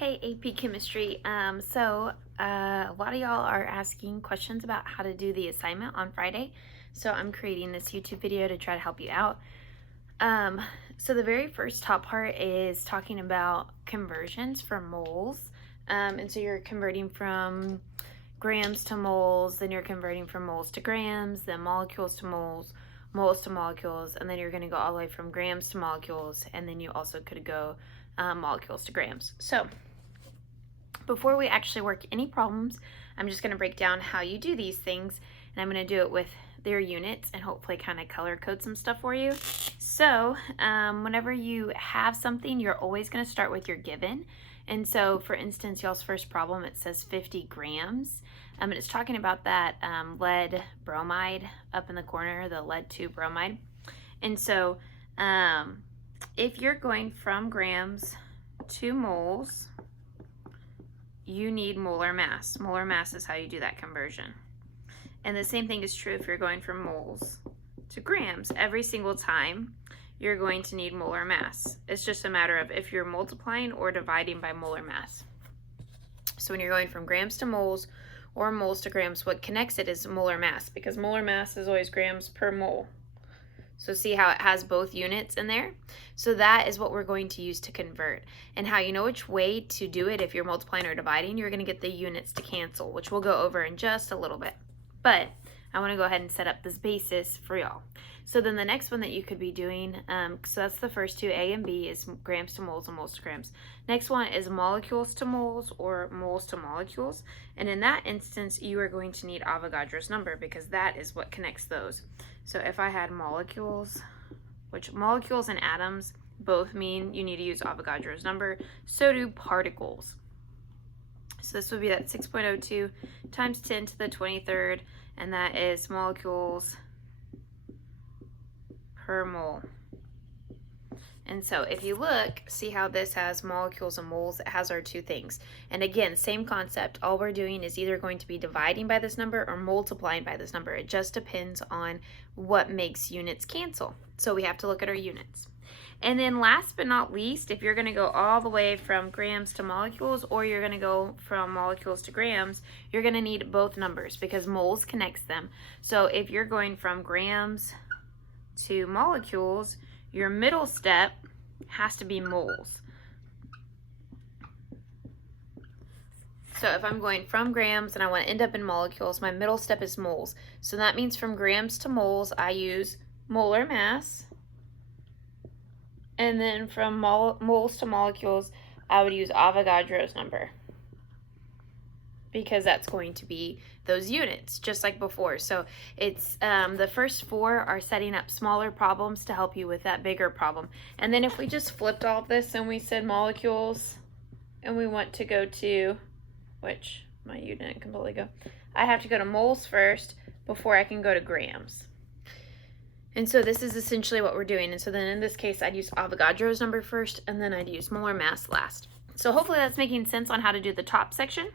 Hey, AP Chemistry. A lot of y'all are asking questions about how to do the assignment on Friday. So I'm creating this YouTube video to try to help you out. So the very first top part is talking about conversions for moles. And so you're converting from grams to moles, then you're converting from moles to grams, then molecules to moles, moles to molecules, and then you're going to go all the way from grams to molecules, and then you also could go molecules to grams. So before we actually work any problems, I'm just going to break down how you do these things, and I'm going to do it with their units and hopefully kind of color code some stuff for you. So whenever you have something, you're always going to start with your given. And so for instance, y'all's first problem, it says 50 grams. And it's talking about that lead bromide up in the corner, the lead 2 bromide. And so if you're going from grams to moles, you need molar mass. Molar mass is how you do that conversion. And the same thing is true if you're going from moles to grams. Every single time you're going to need molar mass. It's just a matter of if you're multiplying or dividing by molar mass. So when you're going from grams to moles or moles to grams, what connects it is molar mass, because molar mass is always grams per mole. So see how it has both units in there? So that is what we're going to use to convert. And how you know which way to do it if you're multiplying or dividing, you're going to get the units to cancel, which we'll go over in just a little bit. But I want to go ahead and set up this basis for y'all. So then the next one that you could be doing, so that's the first two, A and B, is grams to moles and moles to grams. Next one is molecules to moles or moles to molecules. And in that instance, you are going to need Avogadro's number, because that is what connects those. So if I had molecules, which molecules and atoms both mean you need to use Avogadro's number, so do particles. So this would be that 6.02 times 10 to the 23rd, and that is molecules per mole. And so if you look, see how this has molecules and moles, it has our two things. And again, same concept, all we're doing is either going to be dividing by this number or multiplying by this number. It just depends on what makes units cancel. So we have to look at our units. And then last but not least, if you're going to go all the way from grams to molecules, or you're going to go from molecules to grams, you're going to need both numbers because moles connects them. So if you're going from grams to molecules, your middle step has to be moles. So if I'm going from grams and I want to end up in molecules, my middle step is moles. So that means from grams to moles, I use molar mass. And then from moles to molecules, I would use Avogadro's number, because that's going to be those units, just like before. So it's the first four are setting up smaller problems to help you with that bigger problem. And then if we just flipped all of this and we said molecules, and we want to go to, which my U didn't completely go, I have to go to moles first before I can go to grams. And so this is essentially what we're doing. And so then in this case, I'd use Avogadro's number first, and then I'd use molar mass last. So hopefully that's making sense on how to do the top section.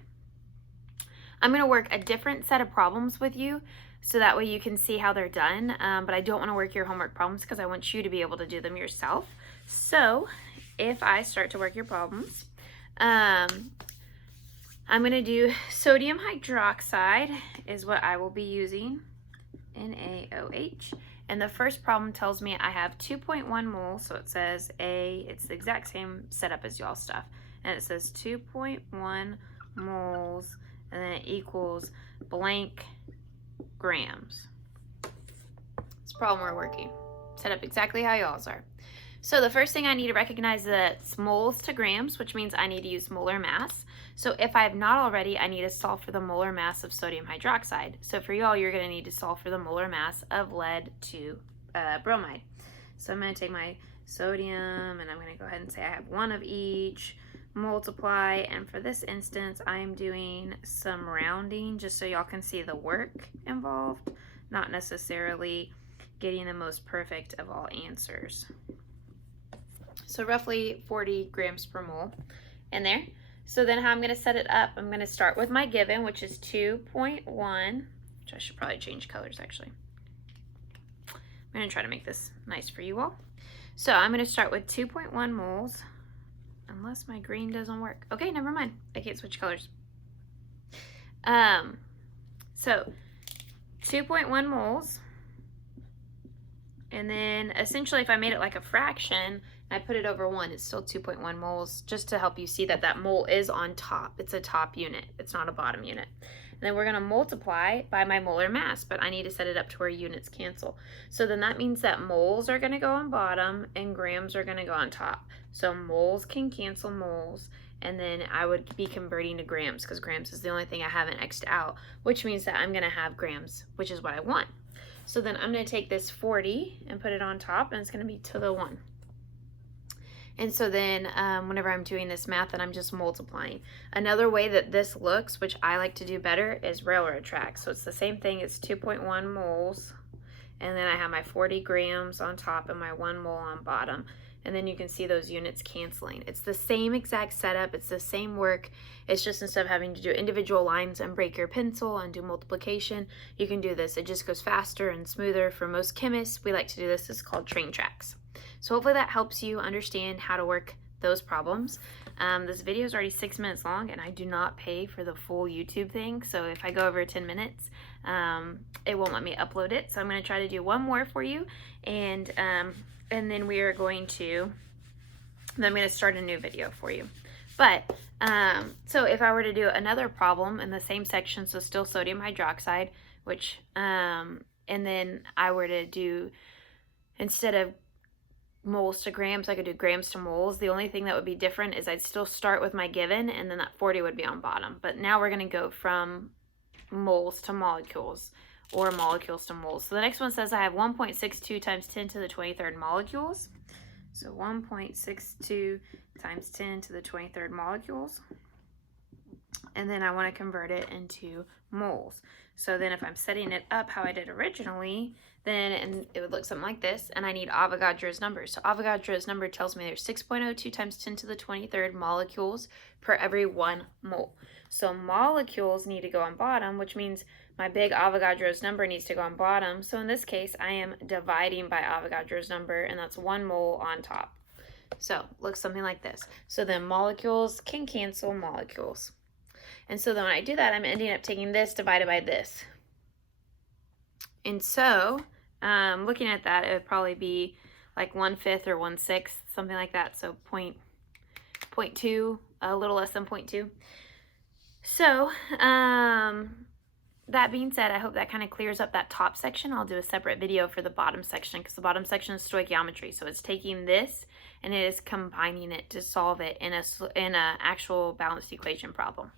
I'm going to work a different set of problems with you, so that way you can see how they're done. But I don't want to work your homework problems because I want you to be able to do them yourself. So if I start to work your problems, I'm going to do sodium hydroxide is what I will be using, NaOH. And the first problem tells me I have 2.1 moles, so it says it's the exact same setup as y'all's stuff. And it says 2.1 moles, and then it equals blank grams. This problem we're working. Set up exactly how y'all's are. So the first thing I need to recognize is that it's moles to grams, which means I need to use molar mass. So if I have not already, I need to solve for the molar mass of sodium hydroxide. So for y'all, you're going to need to solve for the molar mass of lead 2 bromide. So I'm going to take my sodium, and I'm going to go ahead and say I have one of each, multiply, and for this instance, I'm doing some rounding just so y'all can see the work involved, not necessarily getting the most perfect of all answers. So roughly 40 grams per mole in there. So then how I'm going to set it up, I'm going to start with my given, which is 2.1, which I should probably change colors actually. I'm going to try to make this nice for you all. So I'm going to start with 2.1 moles unless my green doesn't work. Okay, never mind. I can't switch colors. So 2.1 moles. And then essentially if I made it like a fraction, I put it over 1, it's still 2.1 moles, just to help you see that that mole is on top. It's a top unit. It's not a bottom unit. And then we're going to multiply by my molar mass, but I need to set it up to where units cancel. So then that means that moles are going to go on bottom and grams are going to go on top. So moles can cancel moles, and then I would be converting to grams because grams is the only thing I haven't X'd out, which means that I'm going to have grams, which is what I want. So then I'm going to take this 40 and put it on top, and it's going to be to the 1. And so then whenever I'm doing this math, then I'm just multiplying. Another way that this looks, which I like to do better, is railroad tracks. So it's the same thing. It's 2.1 moles, and then I have my 40 grams on top and my 1 mole on bottom. And then you can see those units canceling. It's the same exact setup. It's the same work. It's just instead of having to do individual lines and break your pencil and do multiplication, you can do this. It just goes faster and smoother. For most chemists, we like to do this. It's called train tracks. So hopefully that helps you understand how to work those problems. This video is already 6 minutes long, and I do not pay for the full YouTube thing. So if I go over 10 minutes, it won't let me upload it. So I'm going to try to do one more for you, and then we are going to, then I'm going to start a new video for you. But, so if I were to do another problem in the same section, so still sodium hydroxide, which, and then I were to do, instead of moles to grams, I could do grams to moles. The only thing that would be different is I'd still start with my given, and then that 40 would be on bottom. But now we're going to go from moles to molecules, or molecules to moles. So the next one says I have 1.62 times 10 to the 23rd molecules. So 1.62 times 10 to the 23rd molecules. And then I want to convert it into moles. So then if I'm setting it up how I did originally, then it would look something like this, and I need Avogadro's number. So Avogadro's number tells me there's 6.02 times 10 to the 23rd molecules per every 1 mole. So molecules need to go on bottom, which means my big Avogadro's number needs to go on bottom. So in this case, I am dividing by Avogadro's number, and that's 1 mole on top. So looks something like this. So then molecules can cancel molecules. And so then when I do that, I'm ending up taking this divided by this. And so looking at that, it would probably be like 1/5 or 1/6, something like that. So 0.2, a little less than 0.2. So that being said, I hope that kind of clears up that top section. I'll do a separate video for the bottom section because the bottom section is stoichiometry. So it's taking this and it is combining it to solve it in a actual balanced equation problem.